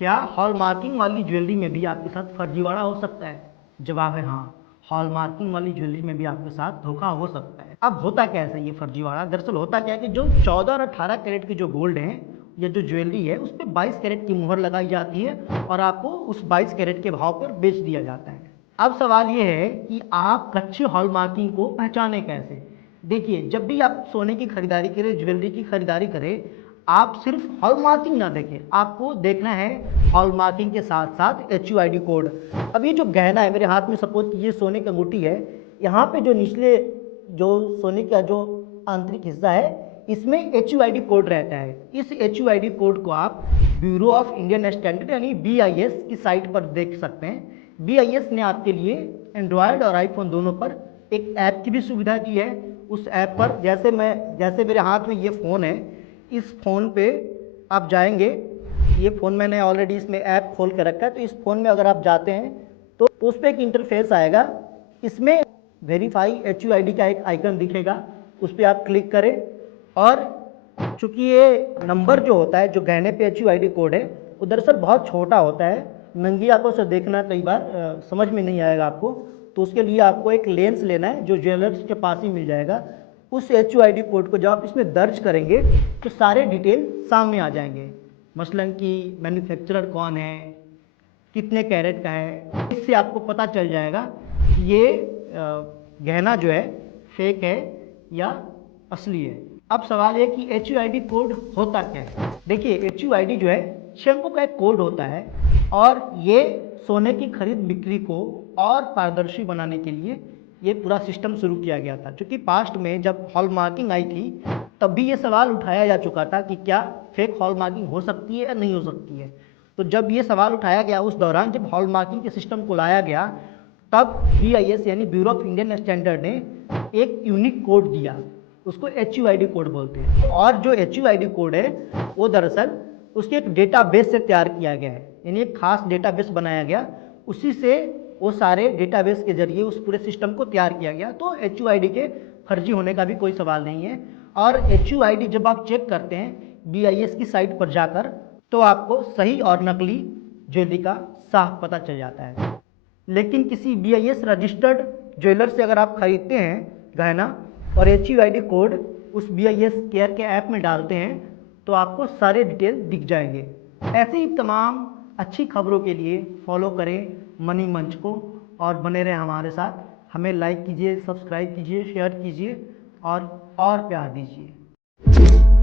क्या हॉलमार्किंग वाली ज्वेलरी में भी आपके साथ फर्जीवाड़ा हो सकता है? जवाब है हाँ, हॉलमार्किंग वाली ज्वेलरी में भी आपके साथ धोखा हो सकता है। अब होता कैसे है ये फर्जीवाड़ा? दरअसल होता क्या है कि जो 14 और 18 कैरेट की जो गोल्ड है या जो ज्वेलरी है उस पर 22 कैरेट की मुहर लगाई जाती है और आपको उस 22 कैरेट के भाव पर बेच दिया जाता है। अब सवाल ये है कि आप कच्चे हॉलमार्किंग को पहचाने कैसे? देखिए, जब भी आप सोने की खरीदारी करें, ज्वेलरी की खरीदारी करें, आप सिर्फ हॉलमार्किंग ना देखें, आपको देखना है हॉलमार्किंग के साथ साथ HUID कोड। अब ये जो गहना है मेरे हाथ में, सपोज कीजिए सोने की अंगूठी है, यहाँ पे जो निचले जो सोने का जो आंतरिक हिस्सा है इसमें HUID कोड रहता है। इस HUID कोड को आप ब्यूरो ऑफ इंडियन स्टैंडर्ड यानी BIS की साइट पर देख सकते हैं। BIS ने आपके लिए एंड्रॉयड और आईफोन दोनों पर एक ऐप की भी सुविधा दी है। उस ऐप पर जैसे मेरे हाथ में ये फ़ोन है, इस फ़ोन पे आप जाएंगे, ये फ़ोन मैंने ऑलरेडी इसमें ऐप खोल के रखा है, तो इस फ़ोन में अगर आप जाते हैं तो उस पर एक इंटरफेस आएगा, इसमें वेरीफाई HUID का एक आइकन दिखेगा, उस पर आप क्लिक करें और चूँकि ये नंबर जो होता है, जो गहने पे HUID कोड है, वो दरअसल बहुत छोटा होता है, नंगी आंखों से देखना कई बार समझ में नहीं आएगा आपको, तो उसके लिए आपको एक लेंस लेना है जो ज्वेलर्स के पास ही मिल जाएगा। उस HUID कोड को जब आप इसमें दर्ज करेंगे तो सारे डिटेल सामने आ जाएंगे, मसलन कि मैन्युफैक्चरर कौन है, कितने कैरेट का है। इससे आपको पता चल जाएगा कि ये गहना जो है फेक है या असली है। अब सवाल है कि HUID कोड होता क्या है? देखिए, HUID जो है 6 अंकों का एक कोड होता है और ये सोने की खरीद बिक्री को और पारदर्शी बनाने के लिए ये पूरा सिस्टम शुरू किया गया था। क्योंकि पास्ट में जब हॉलमार्किंग आई थी तब भी ये सवाल उठाया जा चुका था कि क्या फेक हॉलमार्किंग हो सकती है या नहीं हो सकती है। तो जब ये सवाल उठाया गया उस दौरान, जब हॉलमार्किंग के सिस्टम को लाया गया, तब BIS यानी ब्यूरो ऑफ इंडियन स्टैंडर्ड ने एक यूनिक कोड दिया, उसको HUID कोड बोलते हैं। और जो HUID कोड है वो दरअसल उसके एक डेटाबेस से तैयार किया गया है, यानी एक खास डेटाबेस बनाया गया, उसी से वो सारे डेटाबेस के जरिए उस पूरे सिस्टम को तैयार किया गया। तो HUID के फर्जी होने का भी कोई सवाल नहीं है। और HUID जब आप चेक करते हैं BIS की साइट पर जाकर, तो आपको सही और नकली ज्वेलरी का साफ पता चल जाता है। लेकिन किसी BIS रजिस्टर्ड ज्वेलर से अगर आप खरीदते हैं गहना और HUID कोड उस BIS केयर के ऐप में डालते हैं तो आपको सारे डिटेल दिख जाएंगे। ऐसे ही तमाम अच्छी खबरों के लिए फॉलो करें मनी मंच को और बने रहें हमारे साथ। हमें लाइक कीजिए, सब्सक्राइब कीजिए, शेयर कीजिए और प्यार दीजिए।